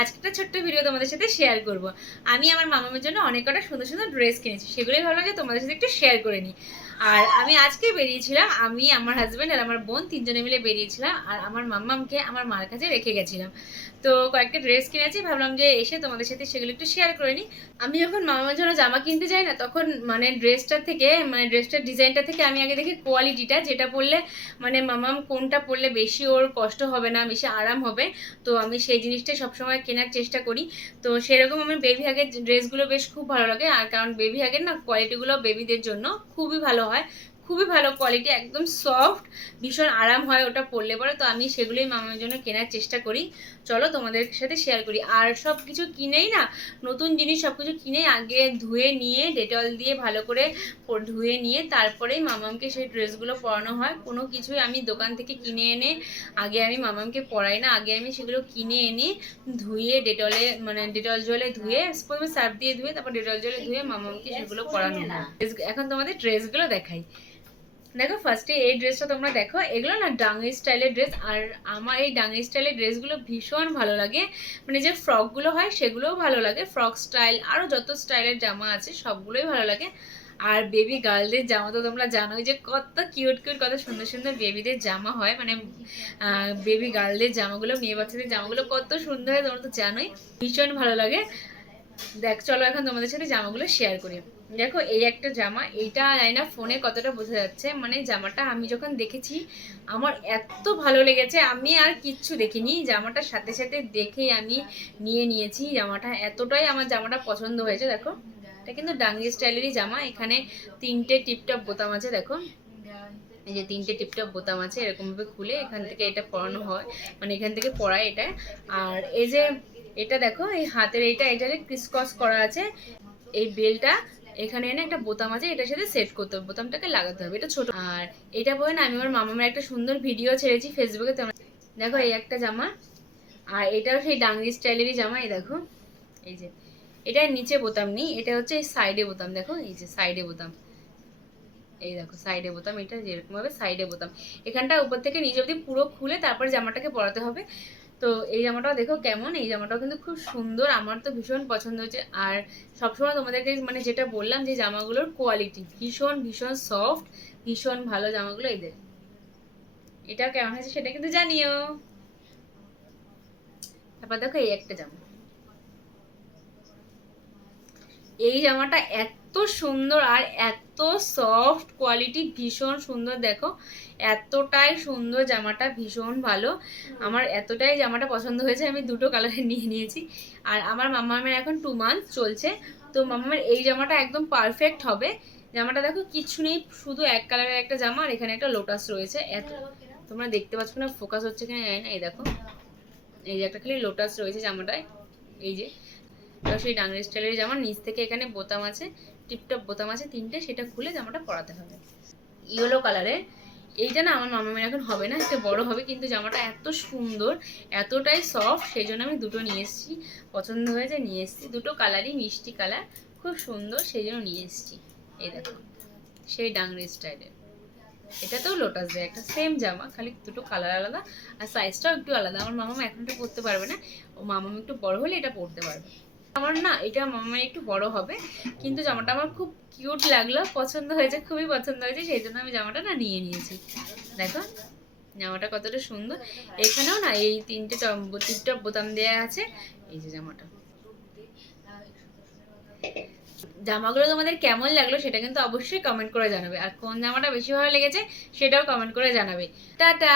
আজকে একটা ছোট্ট ভিডিও তোমাদের সাথে শেয়ার করব। আমি আমার মামামের জন্য অনেক কটা সুন্দর সুন্দর ড্রেস কিনেছি, সেগুলোই ভাবলাম যে তোমাদের সাথে একটু শেয়ার করে নিই। আর আমি আজকে বেরিয়েছিলাম, আমি আমার হাজব্যান্ড আর আমার বোন তিনজনে মিলে বেরিয়েছিলাম, আর আমার মাম্মামকে আমার মার কাছে রেখে গেছিলাম। তো কয়েকটা ড্রেস কিনেছি, ভাবলাম যে এসে তোমাদের সাথে সেগুলো একটু শেয়ার করে নিই। আমি যখন মামার জন্য জামা কিনতে যাই না, তখন মানে ড্রেসটার ডিজাইনটা থেকে আমি আগে দেখি কোয়ালিটিটা, যেটা পরলে মানে মামাম কোনটা পরলে বেশি ওর কষ্ট হবে না, বেশি আরাম হবে। তো আমি সেই জিনিসটাই সবসময় কেনার চেষ্টা করি। তো সেরকম আমার বেবি হাগের ড্রেসগুলো বেশ খুব ভালো লাগে, আর কারণ বেবি হাগের না কোয়ালিটিগুলো বেবিদের জন্য খুবই ভালো হয়, খুবই ভালো কোয়ালিটি, একদম সফট, ভীষণ আরাম হয় ওটা পরলে পরে। তো আমি সেগুলোই মামার জন্য কেনার চেষ্টা করি। চলো তোমাদের সাথে শেয়ার করি। আর সব কিছু কিনেই না, নতুন জিনিস সব কিছু কিনেই আগে ধুয়ে নিয়ে ডেটল দিয়ে ভালো করে ধুয়ে নিয়ে তারপরেই মামামকে সেই ড্রেসগুলো পরানো হয়। কোনো কিছুই আমি দোকান থেকে কিনে এনে আগে আমি মামামকে পরাই না, আগে আমি সেগুলো কিনে এনে ধুয়ে ডেটলে মানে ডেটল জলে ধুয়ে, প্রথমে সার্ফ দিয়ে ধুয়ে তারপর ডেটল জলে ধুয়ে মামামকে সেগুলো পরানো হয়। এখন তোমাদের ড্রেসগুলো দেখাই। দেখো ফার্স্টে এই ড্রেসটা তোমরা দেখো, এগুলো না ডাঙ্গি স্টাইলের ড্রেস, আর আমার এই ডাঙ্গি স্টাইলের ড্রেসগুলো ভীষণ ভালো লাগে। মানে যে ফ্রকগুলো হয় সেগুলোও ভালো লাগে, ফ্রক স্টাইল আরও যত স্টাইলের জামা আছে সবগুলোই ভালো লাগে। আর বেবি গার্লদের জামা তো তোমরা জানোই যে কত কিউট কিউট, কত সুন্দর সুন্দর বেবিদের জামা হয়। মানে বেবি গার্লদের জামাগুলো, মেয়ে বাচ্চাদের জামাগুলো কত সুন্দর হয় তোমরা তো জানোই, ভীষণ ভালো লাগে। দেখ চলো এখন তোমাদের সাথে জামাগুলো শেয়ার করি। দেখো এই একটা জামা, এইটা জানি না ফোনে কতটা বোঝা যাচ্ছে, মানে জামাটা আমি যখন দেখেছি আমার এত ভালো লেগেছে, আমি আর কিচ্ছু দেখিনি, জামাটার সাথে সাথে দেখেই আমি নিয়ে নিয়েছি জামাটা, এতটাই আমার জামাটা পছন্দ হয়েছে। দেখো এটা কিন্তু ডাঙ্গি স্টাইলেরই জামা, এখানে তিনটে টিপটপ বোতাম আছে, দেখো এই যে তিনটে টিপটপ বোতাম আছে, এরকম ভাবে খুলে এখান থেকে এটা পরানো হয়, মানে এখান থেকে পরায় এটা। আর এই যে এটা দেখো, এই হাতের এটা ক্রিসকস করা আছে, এই বেলটা এখানে এনে একটা বোতাম আছে, এটার সাথে সেট করতে হবে, বোতামটাকে লাগাতে হবে, এটা ছোট। আর এটা পরে না আমি আমার মামামের একটা সুন্দর ভিডিও ছেড়েছি ফেসবুকে, তোমরা দেখো এই একটা জামা। আর এটাও সেই ডাঙ্গি স্টাইলেরই জামা, এই দেখো এই যে এটার নিচে বোতাম নেই, এটা হচ্ছে এই সাইডে বোতাম, দেখো এই যে সাইডে বোতাম, এই দেখো সাইডে বোতাম, এটা যেরকম ভাবে সাইডে বোতাম, এখানটা উপর থেকে নিচে অবধি পুরো খুলে তারপর জামাটাকে পরাতে হবে। তো এই জামাটাও দেখো কেমন, এই জামাটাও কিন্তু খুব সুন্দর, আমার তো ভীষণ পছন্দ হয়েছে। আর সবসময় তোমাদেরকে মানে যেটা বললাম যে জামাগুলোর কোয়ালিটি ভীষণ ভীষণ সফট, ভীষণ ভালো জামাগুলো। এদের এটা কেমন হয়েছে সেটা কিন্তু জানিও। তারপর দেখো এই একটা জামা, এই জামাটা এত সুন্দর আর এত সফট, কোয়ালিটি ভীষণ সুন্দর, দেখো এতটাই সুন্দর জামাটা, ভীষণ ভালো, আমার এতটাই জামাটা পছন্দ হয়েছে, আমি দুটো কালারে নিয়ে নিয়েছি। আর আমার মামামের এখন 2 মান্থ চলছে, তো মামামের এই জামাটা একদম পারফেক্ট হবে। জামাটা দেখো কিচ্ছু নেই, শুধু এক কালারের একটা জামা, আর এখানে একটা লোটাস রয়েছে, এত তোমরা দেখতে পাচ্ছ না, ফোকাস হচ্ছে কিনা জানি না, এই দেখো এই যে একটা খালি লোটাস রয়েছে জামাটায়, এই যে সেই ডাঙ্গরি স্টাইলের জামা, নিচ থেকে এখানে বোতাম আছে, টিপটপ বোতাম আছে তিনটে, সেটা খুলে জামাটা পরাতে হবে। ইয়েলো কালারের এইটা না আমার মামামের এখন হবে না, একটু বড় হবে, কিন্তু জামাটা এত সুন্দর, এতটাই সফট, সেই জন্য আমি দুটো নিয়ে এসেছি, পছন্দ হয়েছে নিয়ে এসেছি, দুটো কালারই মিষ্টি কালার, খুব সুন্দর, সেই জন্য নিয়ে এসেছি। এই দেখো সেই ডাঙ্গরি স্টাইলের, এটাতেও লোটাস দেয়, একটা সেম জামা, খালি দুটো কালার আলাদা, আর সাইজটাও একটু আলাদা। আমার মামাম এখন এটা পরতে পারবে না, ও মামাম একটু বড় হলে এটা পরতে পারবে। আমার না এটা মামামের একটু বড় হবে, কিন্তু জামাটা আমার খুব কিউট লাগলো, পছন্দ হয়েছে, খুবই পছন্দ হয়েছে, সেই জন্য আমি জামাটা না নিয়ে নিয়েছি। দেখো জামাটা কতটা সুন্দর, এখানেও না এই তিনটে টিপটপ বোতাম দেওয়া আছে, এই যে জামাটা। জামাগুলো তোমাদের কেমন লাগলো সেটা কিন্তু অবশ্যই কমেন্ট করে জানাবে, আর কোন জামাটা বেশি ভালো লেগেছে সেটাও কমেন্ট করে জানাবে। টাটা।